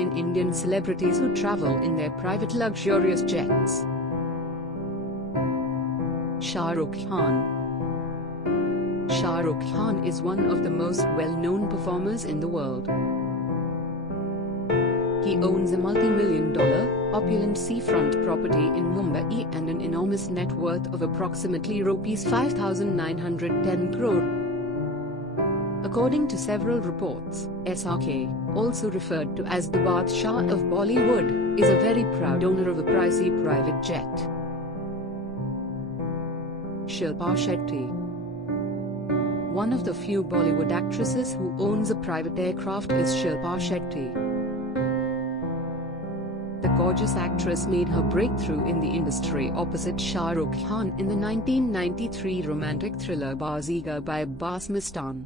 9 Indian celebrities who travel in their private luxurious jets. Shahrukh Khan. Shahrukh Khan is one of the most well-known performers in the world. He owns a multi-million-dollar, opulent seafront property in Mumbai and an enormous net worth of approximately Rs 5,910 crore. According to several reports, SRK, also referred to as the Badshah of Bollywood, is a very proud owner of a pricey private jet. Shilpa Shetty. One of the few Bollywood actresses who owns a private aircraft is Shilpa Shetty. The gorgeous actress made her breakthrough in the industry opposite Shahrukh Khan in the 1993 romantic thriller Bazigar by Abbas Mustan.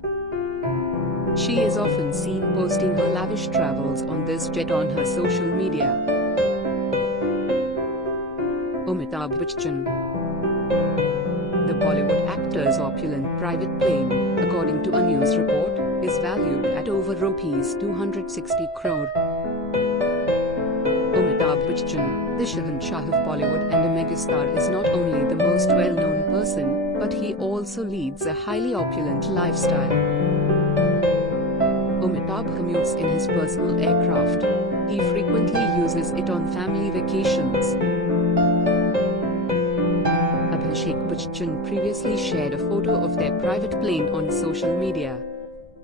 She is often seen posting her lavish travels on this jet on her social media. Amitabh Bachchan. The Bollywood actor's opulent private plane, according to a news report, is valued at over Rs 260 crore. Amitabh Bachchan, the Shahanshah of Bollywood and a megastar, is not only the most well-known person, but he also leads a highly opulent lifestyle. Amitabh commutes in his personal aircraft. He frequently uses it on family vacations. Abhishek Bachchan previously shared a photo of their private plane on social media.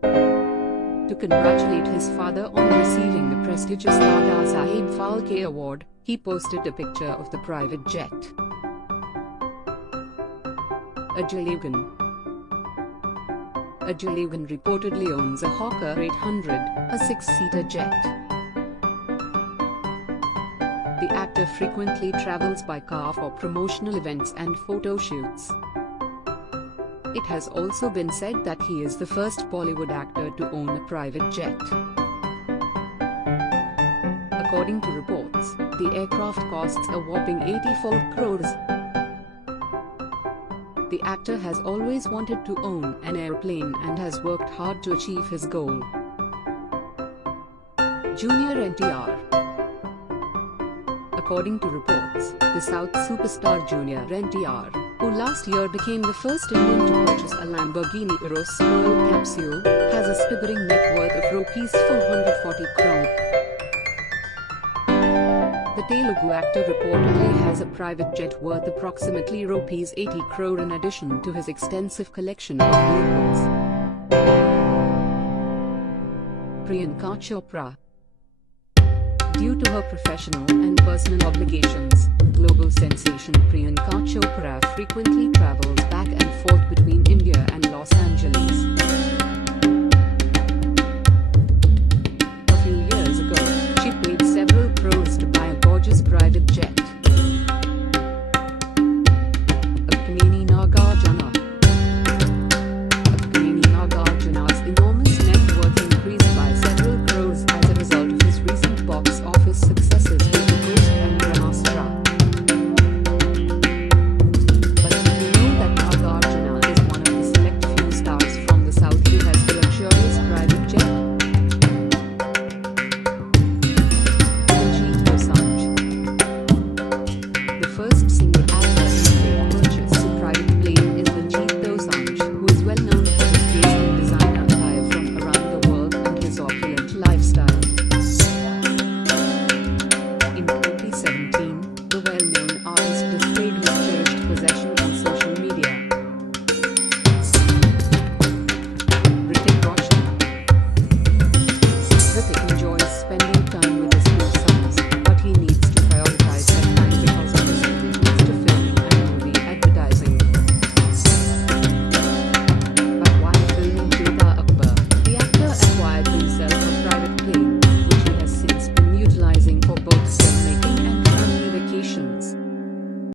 To congratulate his father on receiving the prestigious Dada Saheb Phalke Award, he posted a picture of the private jet. Ajay Devgan. Ajay Devgan reportedly owns a Hawker 800, a 6-seater jet. The actor frequently travels by car for promotional events and photo shoots. It has also been said that he is the first Bollywood actor to own a private jet. According to reports, the aircraft costs a whopping 84 crores. The actor has always wanted to own an airplane and has worked hard to achieve his goal. Junior NTR. According to reports, the South superstar Junior NTR, who last year became the first Indian to purchase a Lamborghini Urus Pearl capsule, has a staggering net worth of Rs 440 crore. The Telugu actor reportedly has a private jet worth approximately Rs 80 crore in addition to his extensive collection of vehicles. Priyanka Chopra. Due to her professional and personal obligations, global sensation Priyanka Chopra frequently travels back and forth between India and Los Angeles.